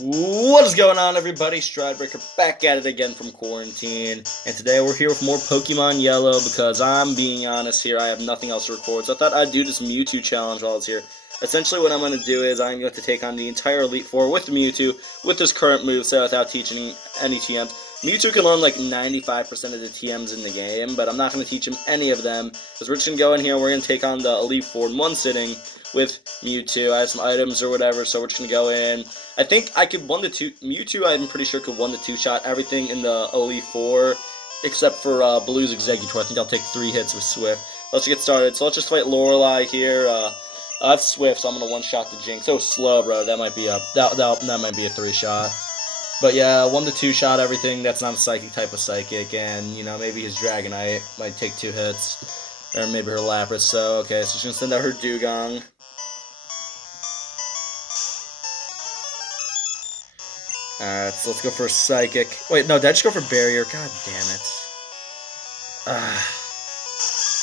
What is going on, everybody? Stridebreaker back at it again from quarantine, and today we're here with more Pokemon Yellow because I'm being honest here, I have nothing else to record, so I thought I'd do this Mewtwo challenge while I was here. Essentially what I'm going to do is I'm going to take on the entire Elite Four with Mewtwo, with his current moveset without teaching any TMs. Mewtwo can learn like 95% of the TMs in the game, but I'm not going to teach him any of them, because we're just going to go in here, we're going to take on the Elite Four in one sitting with Mewtwo. I have some items or whatever, so we're just going to go in. I think I could 1-2, Mewtwo I'm pretty sure could 1-2 shot everything in the Elite Four, except for Blue's Exeggutor. I think I'll take 3 hits with Swift. Let's get started. So let's just fight Lorelei here. That's Swift, so I'm gonna 1-shot the Jinx. So slow, bro. That might be a that might be a 3-shot. But yeah, 1-2 shot everything. That's not a psychic type of psychic, and you know maybe his Dragonite might take 2 hits, or maybe her Lapras. So okay, so she's gonna send out her Dugong. Alright, so let's go for a Psychic. Wait, no, did I just go for Barrier? God damn it.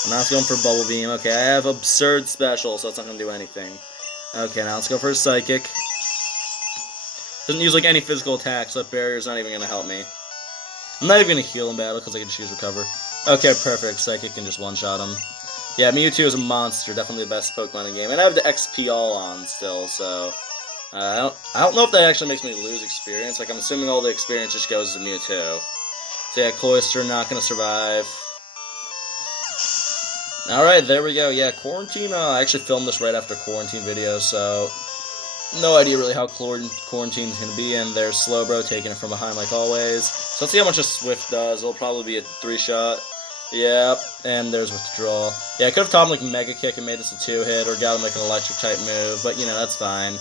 I'm not going for Bubble Beam. Okay, I have Absurd Special, so it's not going to do anything. Okay, now let's go for a Psychic. Doesn't use, like, any physical attacks, so that Barrier's not even going to help me. I'm not even going to heal in battle, because I can just use Recover. Okay, perfect. Psychic can just one-shot him. Yeah, Mewtwo is a monster. Definitely the best Pokemon in the game. And I have the XP all on still, so... I don't know if that actually makes me lose experience. Like, I'm assuming all the experience just goes to Mewtwo. So yeah, Cloyster not gonna survive. Alright, there we go. Yeah, quarantine, I actually filmed this right after quarantine video, so... No idea really how quarantine is gonna be, and there's Slowbro taking it from behind like always. So let's see how much a Swift does. It'll probably be a 3-shot. Yep, and there's Withdrawal. Yeah, I could have taught him like Mega Kick and made this a 2-hit, or got him like an electric type move, but you know, that's fine.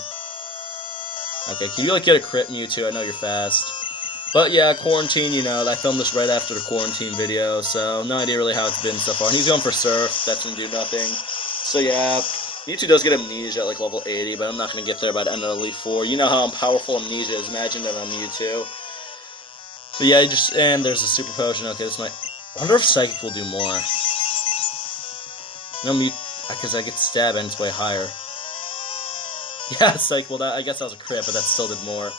Okay, can you like get a crit Mewtwo? I know you're fast. But yeah, quarantine, you know, I filmed this right after the quarantine video, so no idea really how it's been so far. And he's going for Surf, that's gonna do nothing. So yeah, Mewtwo does get Amnesia at like level 80, but I'm not gonna get there by the end of Elite Four. You know how powerful Amnesia is, imagine that on Mewtwo. So yeah, and there's a Super Potion. Okay, this might... I wonder if Psychic will do more. No, because I get Stab and it's way higher. Yeah, Psych, well, I guess that was a crit, but that still did more.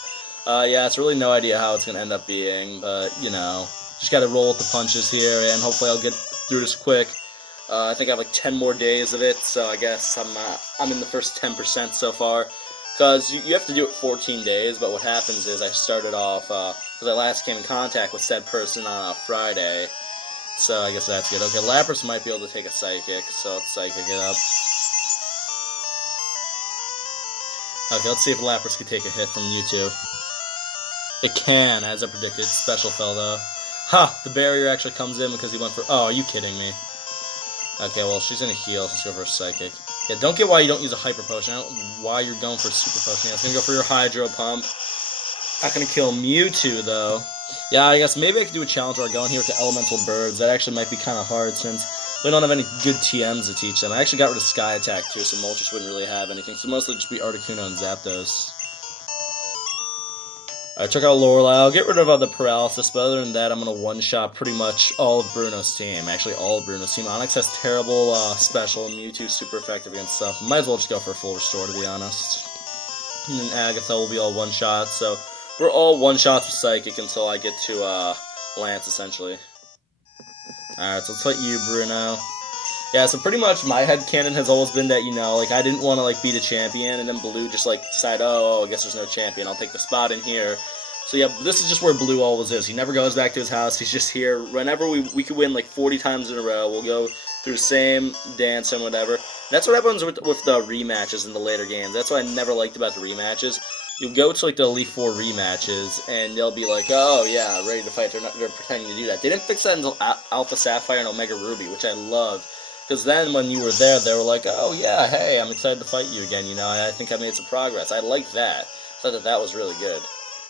Yeah, it's really no idea how it's going to end up being, but, you know, just got to roll with the punches here, and hopefully I'll get through this quick. I think I have like 10 more days of it, so I guess I'm in the first 10% so far, because you have to do it 14 days, but what happens is I started off, because I last came in contact with said person on a Friday, so I guess that's good. Okay, Lapras might be able to take a Psychic, so let's Psychic it up. Okay, let's see if Lapras can take a hit from Mewtwo. It can, as I predicted. Special fell, though. Ha! The Barrier actually comes in because he went for... Oh, are you kidding me? Okay, well, she's gonna heal. Let's go for a Psychic. Yeah, don't get why you don't use a Hyper Potion. I don't know why you're going for Super Potion. Yeah, it's gonna go for your Hydro Pump. Not gonna kill Mewtwo, though. Yeah, I guess maybe I could do a challenge where I go in here with the Elemental Birds. That actually might be kind of hard since... we don't have any good TMs to teach them. I actually got rid of Sky Attack too, so Moltres wouldn't really have anything. So mostly just be Articuno and Zapdos. I took out Lorelei. I'll get rid of the Paralysis, but other than that, I'm going to one-shot pretty much all of Bruno's team. Actually, all of Bruno's team. Onyx has terrible special, and Mewtwo's super effective against stuff. Might as well just go for a full restore, to be honest. And then Agatha will be all one-shot, so we're all one-shots with Psychic until I get to Lance, essentially. Alright, so let's fight you, Bruno. Yeah, so pretty much my headcanon has always been that, you know, like, I didn't want to, like, be the champion, and then Blue just, like, decided, oh, I guess there's no champion, I'll take the spot in here. So, yeah, this is just where Blue always is. He never goes back to his house, he's just here. Whenever we could win, like, 40 times in a row, we'll go through the same dance and whatever. That's what happens with the rematches in the later games. That's what I never liked about the rematches. You'll go to, like, the Elite Four rematches, and they'll be like, oh, yeah, ready to fight. They're pretending to do that. They didn't fix that until Alpha Sapphire and Omega Ruby, which I loved. Because then, when you were there, they were like, oh, yeah, hey, I'm excited to fight you again, you know, I think I made some progress. I liked that. I thought that was really good.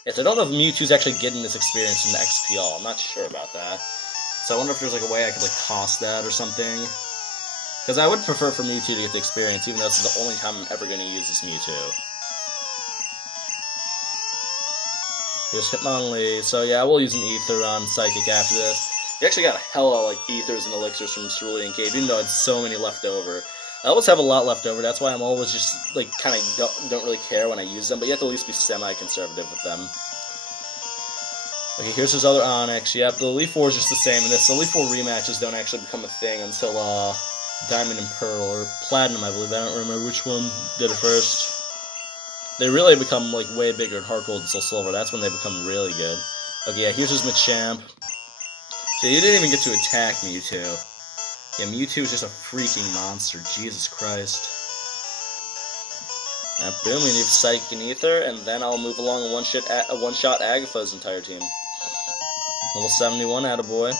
Yes, I don't know if Mewtwo's actually getting this experience in the XPL. I'm not sure about that. So I wonder if there's, like, a way I could, like, toss that or something. Because I would prefer for Mewtwo to get the experience, even though this is the only time I'm ever going to use this Mewtwo. Here's Hitmonlee. So yeah, we'll use an Ether on Psychic after this. We actually got a hella like Ethers and Elixirs from Cerulean Cave, even though I had so many left over. I always have a lot left over. That's why I'm always just, like, kind of don't really care when I use them. But you have to at least be semi-conservative with them. Okay, here's his other Onyx. Yep, the Elite Four is just the same in this. The Elite Four rematches don't actually become a thing until, Diamond and Pearl, or Platinum, I believe. I don't remember which one did it first. They really become, like, way bigger in Heart Gold and Soul Silver. That's when they become really good. Okay, yeah, here's his Machamp. So you didn't even get to attack Mewtwo. Yeah, Mewtwo is just a freaking monster. Jesus Christ. Boom, we need Psychic and Ether, and then I'll move along and one-shot Agatha's entire team. Level 71, attaboy.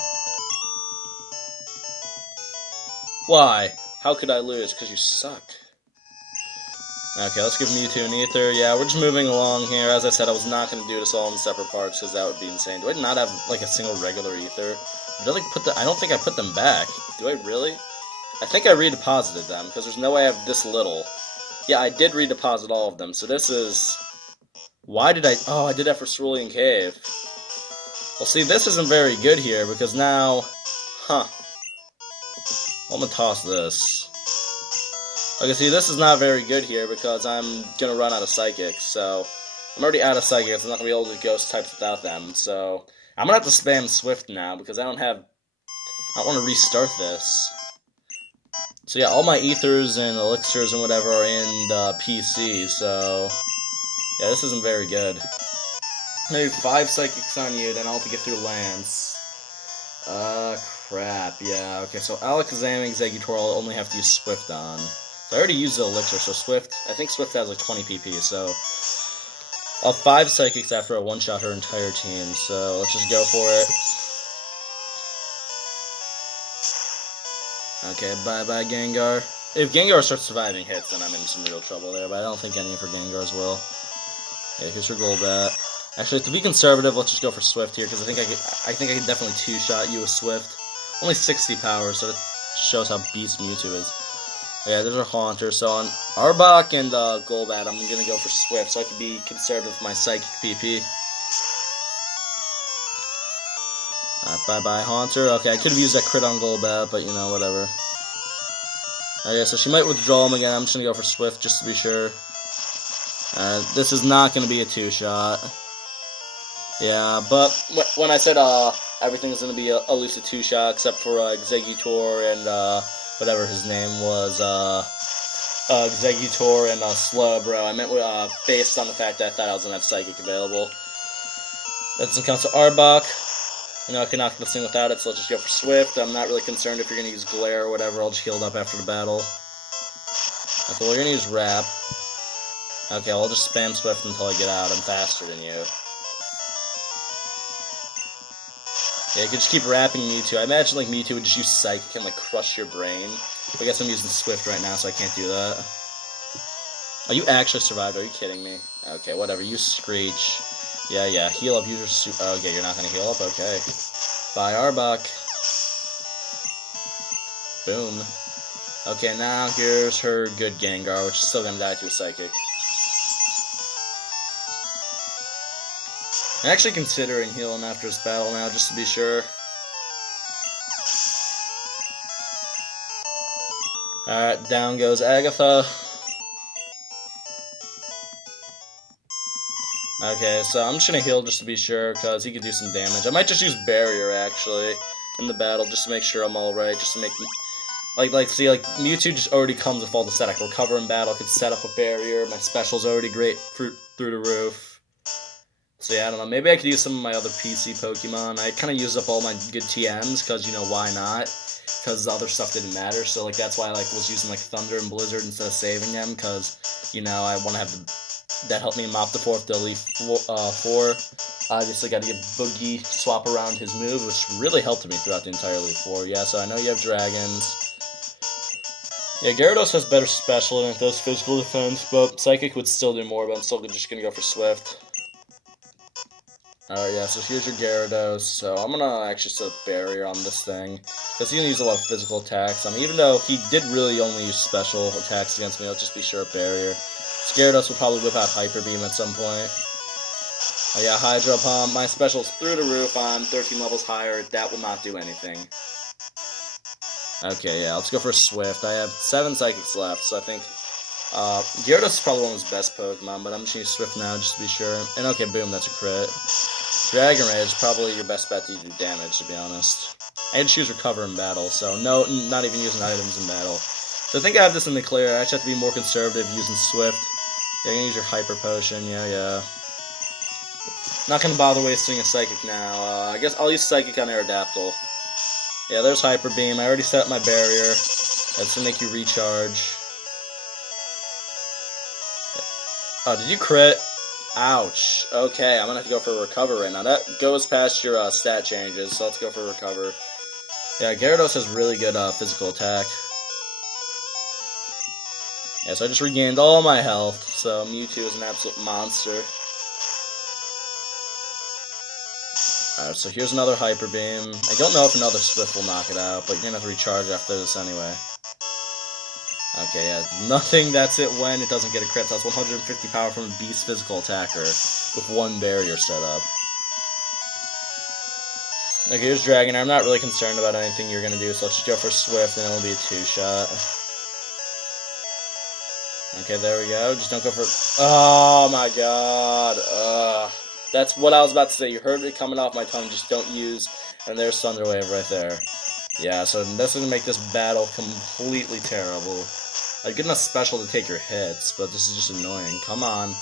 Why? How could I lose? Because you suck. Okay, let's give Mewtwo an Ether. Yeah, we're just moving along here. As I said, I was not going to do this all in separate parts, because that would be insane. Do I not have, like, a single regular Ether? Did I, like, I don't think I put them back. Do I really? I think I redeposited them, because there's no way I have this little. Yeah, I did redeposit all of them, so this is... Why did I... Oh, I did that for Cerulean Cave. Well, see, this isn't very good here, because now... Huh. I'm gonna toss this. Okay, see, this is not very good here, because I'm gonna run out of Psychics, so... I'm already out of Psychics, I'm not gonna be able to Ghost types without them, so... I'm gonna have to spam Swift now, because I don't want to restart this. So yeah, all my Ethers and Elixirs and whatever are in the PC, so... Yeah, this isn't very good. Maybe 5 Psychics on you, then I'll have to get through Lance. Crap, yeah. Okay, so Alakazam and Exeggutor I'll only have to use Swift on. So I already used the Elixir, so Swift... I think Swift has like 20 PP, so... I'll have 5 Psychics after I one-shot her entire team, so let's just go for it. Okay, bye-bye, Gengar. If Gengar starts surviving hits, then I'm in some real trouble there, but I don't think any of her Gengars will. Okay, here's her Golbat. Actually, to be conservative, let's just go for Swift here, because I think I can definitely two-shot you with Swift. Only 60 power, so that shows how beast Mewtwo is. Yeah, there's our Haunter. So on Arbok and Golbat, I'm gonna go for Swift, so I can be conservative with my Psychic PP. Bye-bye, Haunter. Okay, I could have used that crit on Golbat, but, you know, whatever. Okay, so she might withdraw him again. I'm just gonna go for Swift, just to be sure. This is not gonna be a two-shot. Yeah, but when I said everything's gonna be at least a two-shot, except for Exeggutor and whatever his name was, Exeggutor and Slowbro, I meant based on the fact that I thought I was gonna have Psychic available. That doesn't count. So Arbok. I know I can knock this thing without it, so I'll just go for Swift. I'm not really concerned if you're going to use Glare or whatever. I'll just heal it up after the battle. Okay, we're going to use Wrap. Okay, I'll just spam Swift until I get out. I'm faster than you. Yeah, you can just keep wrapping Mewtwo. I imagine, like, Mewtwo would just use Psychic and, like, crush your brain. But I guess I'm using Swift right now, so I can't do that. Oh, you actually survived. Are you kidding me? Okay, whatever. Use Screech. Yeah, heal up, user okay, you're not gonna heal up? Okay. Bye, Arbok. Boom. Okay, now here's her good Gengar, which is still gonna die to a Psychic. I'm actually considering healing after this battle now, just to be sure. Alright, down goes Agatha. Okay, so I'm just gonna heal just to be sure, because he could do some damage. I might just use Barrier, actually, in the battle, just to make sure I'm alright, just to make me... see, Mewtwo just already comes with all the set. I can recover in battle, I could set up a Barrier, my special's already great through the roof. So yeah, I don't know, maybe I could use some of my other PC Pokemon. I kind of used up all my good TMs, because, you know, why not? Because the other stuff didn't matter, so, like, that's why I, was using, Thunder and Blizzard instead of saving them, because, you know, I want to have the... That helped me mop the 4th to Elite 4. Obviously, got to get Boogie swap around his move, which really helped me throughout the entire Elite 4. Yeah, so I know you have Dragons. Yeah, Gyarados has better special than it does physical defense, but Psychic would still do more, but I'm still just going to go for Swift. Alright, yeah, so here's your Gyarados. So I'm going to actually set a Barrier on this thing, because he can use a lot of physical attacks. I mean, even though he did really only use special attacks against me, let's just be sure a Barrier. Gyarados will probably whip out Hyper Beam at some point. Oh yeah, Hydro Pump. My special's through the roof. I'm 13 levels higher. That will not do anything. Okay, yeah, let's go for Swift. I have 7 Psychics left, so I think Gyarados is probably one of his best Pokemon, but I'm just going to use Swift now just to be sure. And okay, boom, that's a crit. Dragon Rage is probably your best bet to do damage, to be honest. I had to choose Recover in battle, so no, not even using items in battle. So I think I have this in the clear. I actually have to be more conservative using Swift. You're going to use your Hyper Potion, yeah. Not going to bother wasting a Psychic now. I guess I'll use Psychic on Aerodactyl. Yeah, there's Hyper Beam. I already set up my barrier. That's to make you recharge. Oh, did you crit? Ouch. Okay, I'm going to have to go for Recover right now. That goes past your stat changes, so let's go for Recover. Yeah, Gyarados has really good physical attack. Yeah, so I just regained all my health, so Mewtwo is an absolute monster. Alright, so here's another Hyper Beam. I don't know if another Swift will knock it out, but you're going to have to recharge after this anyway. Okay, yeah, nothing, that's it when it doesn't get a crit. So that's 150 power from a beast physical attacker with 1 barrier set up. Okay, here's Dragonair. I'm not really concerned about anything you're going to do, so let's just go for Swift, and it'll be a 2-shot. Okay, there we go. Just don't go for... Oh, my God. That's what I was about to say. You heard it coming off my tongue. Just don't use... And there's Thunder Wave right there. Yeah, so that's going to make this battle completely terrible. I'd get enough special to take your hits, but this is just annoying. Come on.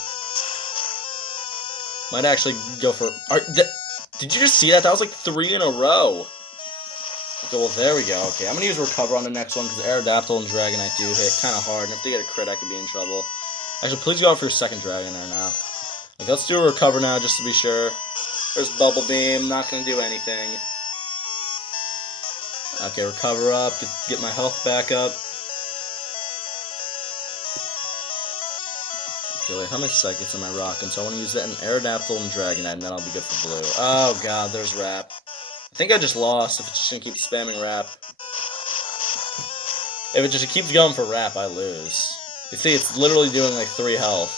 Might actually go for... Did you just see that? That was like 3 in a row. Okay, well, there we go. Okay, I'm going to use Recover on the next one, because Aerodactyl and Dragonite do hit kind of hard, and if they get a crit, I could be in trouble. Actually, please go for your second Dragonair now. Okay, let's do a Recover now, just to be sure. There's Bubble Beam, not going to do anything. Okay, Recover up, get my health back up. Okay, wait, how many Psychics am I rocking? So I want to use that in Aerodactyl and Dragonite, and then I'll be good for blue. Oh, God, there's Wrap. I think I just lost if it's just going to keep spamming Wrap. If it just keeps going for Wrap, I lose. You see, it's literally doing like 3 health.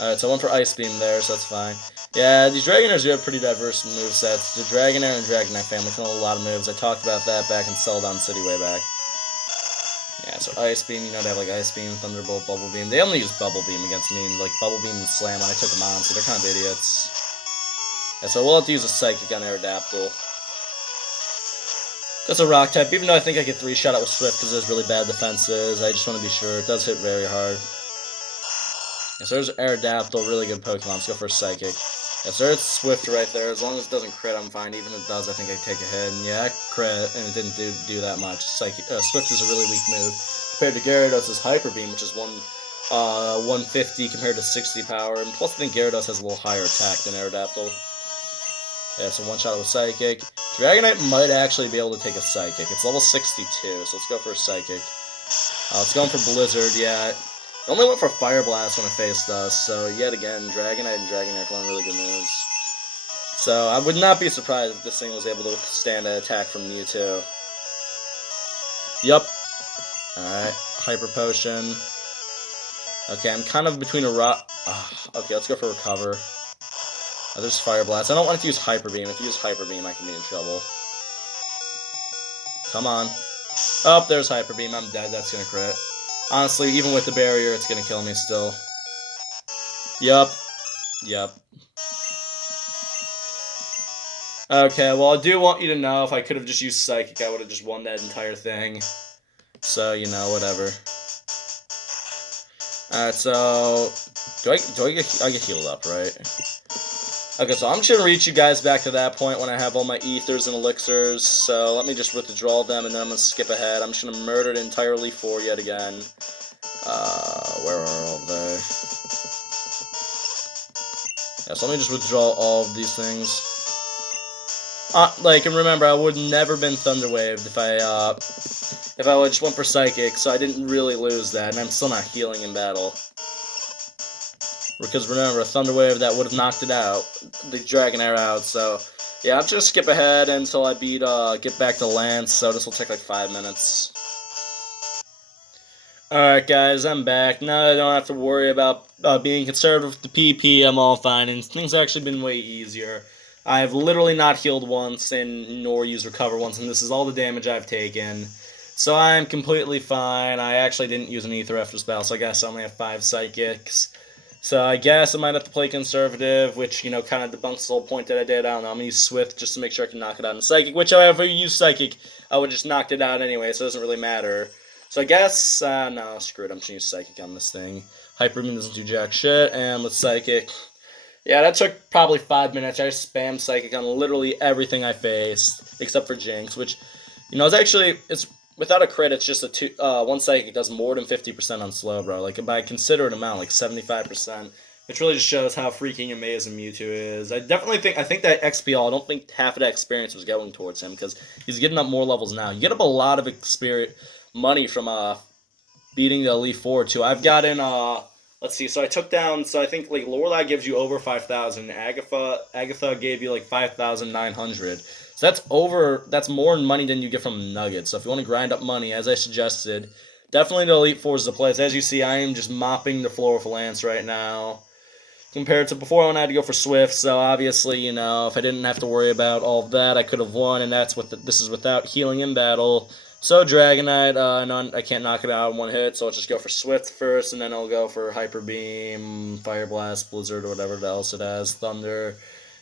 Alright, so I went for Ice Beam there, so that's fine. Yeah, these Dragonairs do have pretty diverse movesets. The Dragonair and Dragonite family can hold a lot of moves. I talked about that back in Celadon City way back. Yeah, so Ice Beam, you know, they have like Ice Beam, Thunderbolt, Bubble Beam. They only use Bubble Beam against me, and like Bubble Beam and Slam when I took them on, so they're kind of idiots. Yeah, so we'll have to use a Psychic on Aerodactyl. That's a Rock type, even though I think I could 3-shot it with Swift because there's really bad defenses. I just want to be sure. It does hit very hard. Yeah, so there's Aerodactyl, really good Pokemon. Let's go for a Psychic. Yeah, so there's Swift right there. As long as it doesn't crit, I'm fine. Even if it does, I think I take a hit. And yeah, crit, and it didn't do that much. Swift is a really weak move compared to Gyarados' Hyper Beam, which is 150 compared to 60 power. And plus, I think Gyarados has a little higher attack than Aerodactyl. Yeah, so 1-shot with Psychic. Dragonite might actually be able to take a Psychic. It's level 62, so let's go for a Psychic. It's going for Blizzard, yeah. It only went for Fire Blast when it faced us, so yet again, Dragonite and Dragonair can learn really good moves. So I would not be surprised if this thing was able to withstand an attack from Mewtwo. Yup. Alright, Hyper Potion. Okay, I'm kind of between a rock... okay, let's go for Recover. There's Fire Blast. I don't want to use Hyper Beam. If you use Hyper Beam, I can be in trouble. Come on. Oh, there's Hyper Beam. I'm dead. That's going to crit. Honestly, even with the barrier, it's going to kill me still. Yup. Okay, well, I do want you to know if I could have just used Psychic, I would have just won that entire thing. So, you know, whatever. Alright, so... I get healed up, right? Okay, so I'm just going to reach you guys back to that point when I have all my ethers and elixirs, so let me just withdraw them, and then I'm going to skip ahead. I'm just going to murder it entirely for yet again. Where are all they? Yeah, so let me just withdraw all of these things. And remember, I would never been Thunder Waved if I would just went for Psychic, so I didn't really lose that, and I'm still not healing in battle. Because remember, a Thunder Wave that would have knocked it out, the Dragonair out, so yeah, I'll just skip ahead until I get back to Lance, so this will take like 5 minutes. Alright guys, I'm back. Now I don't have to worry about being conservative with the PP, I'm all fine, and things have actually been way easier. I've literally not healed once and nor used recover once, and this is all the damage I've taken. So I'm completely fine. I actually didn't use an ether after this battle, so I guess I only have 5 psychics. So I guess I might have to play conservative, which, kind of debunks the whole point that I did. I don't know, I'm going to use Swift just to make sure I can knock it out in Psychic, which, however, you use Psychic, I would just knocked it out anyway, so it doesn't really matter. So I guess, no, screw it, I'm just going to use Psychic on this thing. Hyper Beam doesn't do jack shit, and with Psychic, yeah, that took probably 5 minutes. I just spammed Psychic on literally everything I faced, except for Jinx, which, it's without a crit, it's just one Psychic does more than 50% on slow, bro. Like, by a considerate amount, like 75%, which really just shows how freaking amazing Mewtwo is. I think that XP, I don't think half of that experience was going towards him, because he's getting up more levels now. You get up a lot of money from, beating the Elite Four, too. I've gotten, let's see, so I took down, so I think, like, Lorelei gives you over 5,000, Agatha gave you, like, 5,900. So that's more money than you get from Nuggets. So if you want to grind up money, as I suggested, definitely the Elite Four is the place. As you see, I am just mopping the floor with Lance right now, compared to before when I had to go for Swift. So obviously, if I didn't have to worry about all of that, I could have won, and this is without healing in battle. So Dragonite, I can't knock it out in one hit, so I'll just go for Swift first, and then I'll go for Hyper Beam, Fire Blast, Blizzard, or whatever else it has, Thunder.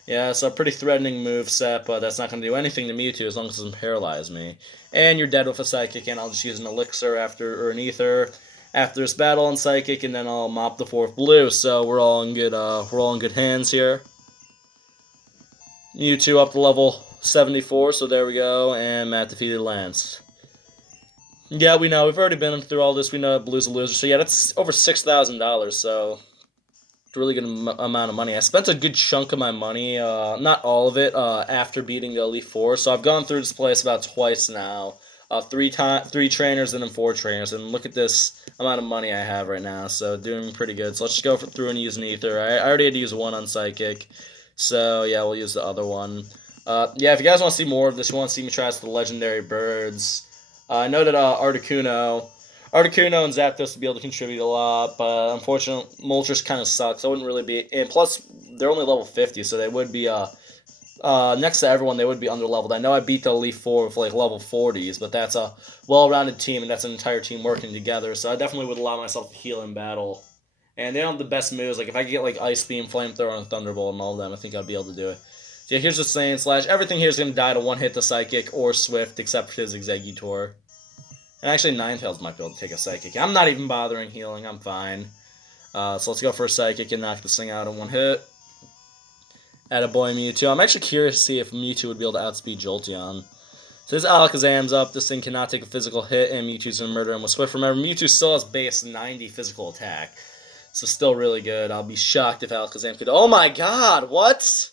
Yeah, so a pretty threatening move set, but that's not going to do anything to Mewtwo as long as it doesn't paralyze me. And you're dead with a Psychic, and I'll just use an Elixir or an Ether after this battle on Psychic, and then I'll mop the 4th blue. So we're all in good hands here. Mewtwo up to level 74, so there we go, and Matt defeated Lance. Yeah, we know. We've already been through all this. We know Blue's a loser. So yeah, that's over $6,000, so a really good amount of money. I spent a good chunk of my money, not all of it, after beating the Elite Four. So I've gone through this place about twice now. 3 trainers and then 4 trainers. And look at this amount of money I have right now. So doing pretty good. So let's just go through and use an Ether. I already had to use one on Psychic. So yeah, we'll use the other one. Yeah, if you guys want to see more of this, you want to see me try the legendary birds. I know that Articuno and Zapdos would be able to contribute a lot, but unfortunately, Moltres kind of sucks. I wouldn't really be, and plus, they're only level 50, so they would be, next to everyone, they would be under-leveled. I know I beat the Elite Four with, like, level 40s, but that's a well-rounded team, and that's an entire team working together, so I definitely would allow myself to heal in battle. And they don't have the best moves. Like, if I could get, like, Ice Beam, Flamethrower, and Thunderbolt and all of them, I think I'd be able to do it. So yeah, here's the Saiyan Slash. Everything here is going to die to one-hit the Psychic or Swift, except for his Exeggutor. And actually, Ninetales might be able to take a Psychic. I'm not even bothering healing. I'm fine. So let's go for a Psychic and knock this thing out in one hit. Attaboy Mewtwo. I'm actually curious to see if Mewtwo would be able to outspeed Jolteon. So this Alakazam's up. This thing cannot take a physical hit, and Mewtwo's going to murder him with Swift. Remember, Mewtwo still has base 90 physical attack. So still really good. I'll be shocked if Alakazam could... Oh my god, what?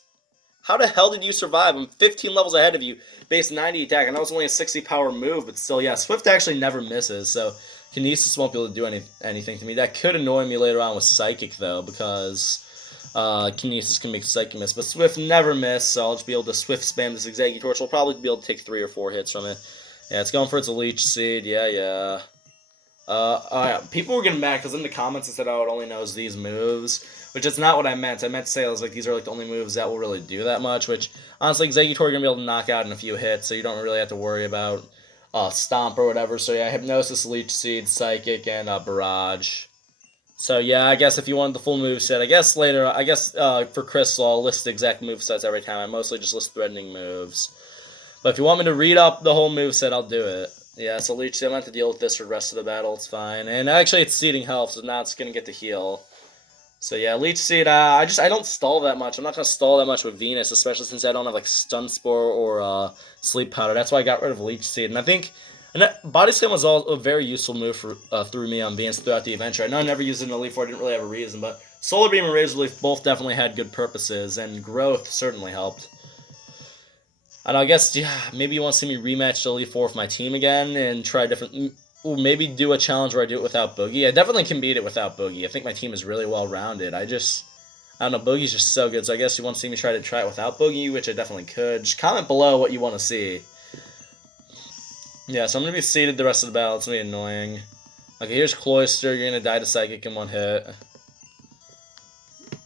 How the hell did you survive? I'm 15 levels ahead of you. Base 90 attack. I know it's only a 60 power move, but still, yeah. Swift actually never misses, so Kinesis won't be able to do anything to me. That could annoy me later on with Psychic, though, because Kinesis can make Psychic miss. But Swift never miss, so I'll just be able to Swift spam this Exeggutor, which will probably be able to take 3 or 4 hits from it. Yeah, it's going for its Leech Seed. Yeah. Yeah. People were getting mad because in the comments it said, oh, it only knows these moves, which is not what I meant. I meant to say I was like, these are like the only moves that will really do that much, which honestly, Exeggutor you're going to be able to knock out in a few hits, so you don't really have to worry about Stomp or whatever. So yeah, Hypnosis, Leech Seed, Psychic, and Barrage. So yeah, I guess if you wanted the full moveset, I guess for Crystal I'll list the exact movesets every time. I mostly just list threatening moves. But if you want me to read up the whole moveset, I'll do it. Yeah, so Leech Seed, I'm going to have to deal with this for the rest of the battle, it's fine. And actually it's Seeding Health, so now it's going to get to heal. So yeah, Leech Seed, I don't stall that much. I'm not going to stall that much with Venus, especially since I don't have like Stun Spore or Sleep Powder. That's why I got rid of Leech Seed. And I think Body Slam was a very useful move for through me on Venus throughout the adventure. I know I never used it in Elite Four, I didn't really have a reason, but Solar Beam and Razor Leaf both definitely had good purposes, and Growth certainly helped. And I guess, yeah, maybe you want to see me rematch the Elite Four with my team again and try different... Ooh, maybe do a challenge where I do it without Boogie. I definitely can beat it without Boogie. I think my team is really well-rounded. I don't know, Boogie's just so good, so I guess you want to see me try it without Boogie, which I definitely could. Just comment below what you want to see. Yeah, so I'm going to be seated the rest of the battle. It's going to be annoying. Okay, here's Cloyster. You're going to die to Psychic in one hit.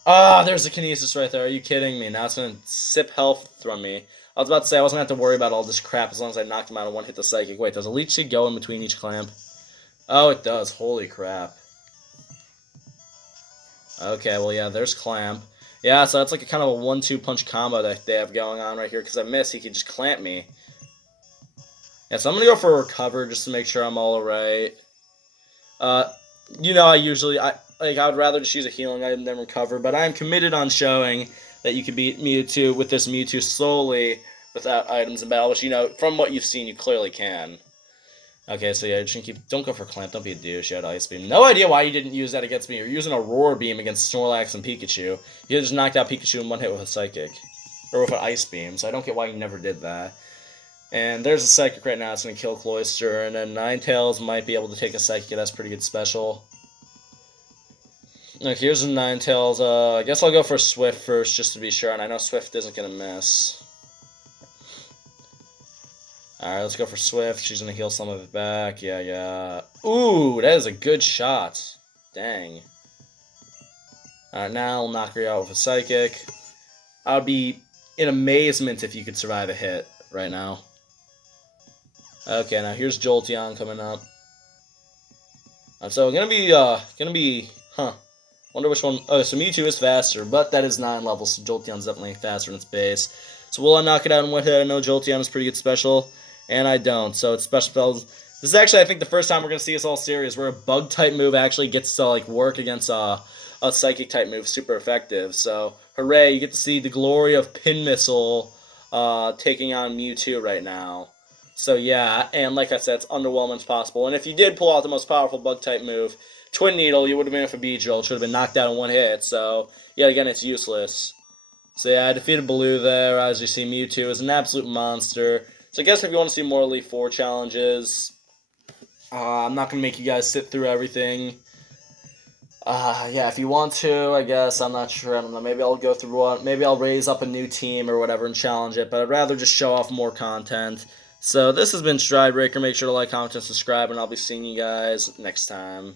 Ah, there's a Kinesis right there. Are you kidding me? Now it's going to sip health from me. I was about to say I wasn't going to have to worry about all this crap as long as I knocked him out and one hit the Psychic. Wait, does a Leech Seed go in between each clamp? Oh, it does. Holy crap. Okay, well, yeah, there's Clamp. Yeah, so that's like a kind of a 1-2 punch combo that they have going on right here. Because I miss, he could just clamp me. Yeah, so I'm going to go for a recover just to make sure I'm all right. You know, I would rather just use a healing item than recover, but I'm committed on showing that you can beat Mewtwo with this Mewtwo solely without items in battle, which, you know, from what you've seen, you clearly can. Okay, so yeah, just don't go for Clamp, don't be a douche, you had Ice Beam. No idea why you didn't use that against me. You're using a Roar Beam against Snorlax and Pikachu. You just knocked out Pikachu in one hit with a Psychic. Or with an Ice Beam, so I don't get why you never did that. And there's a Psychic right now, it's going to kill Cloyster, and then Ninetales might be able to take a Psychic, that's pretty good special. Okay, here's a Ninetales. I guess I'll go for Swift first, just to be sure, and I know Swift isn't going to miss. Alright, let's go for Swift. She's going to heal some of it back. Yeah. Ooh, that is a good shot. Dang. Alright, now I'll knock her out with a Psychic. I would be in amazement if you could survive a hit right now. Okay, now here's Jolteon coming up. So, gonna be, wonder which one. Oh, so Mewtwo is faster, but that is 9 levels, so Jolteon's definitely faster in its base. So will I knock it out in one hit? I know Jolteon is pretty good special, and I don't. So it's special spells. This is actually, I think, the first time we're gonna see this all series where a bug type move actually gets to like work against a psychic type move super effective. So hooray! You get to see the glory of Pin Missile taking on Mewtwo right now. So yeah, and like I said, it's underwhelming as possible. And if you did pull out the most powerful bug type move, Twin Needle, you would have been with a Beedrill. Should have been knocked out in one hit. So yeah, again, it's useless. So yeah, I defeated Baloo there. As you see, Mewtwo is an absolute monster. So I guess if you want to see more Elite Four challenges, I'm not gonna make you guys sit through everything. Yeah, if you want to, I guess, I'm not sure, I don't know, maybe I'll go through one, maybe I'll raise up a new team or whatever and challenge it, but I'd rather just show off more content. So this has been Stridebreaker, make sure to like, comment, and subscribe, and I'll be seeing you guys next time.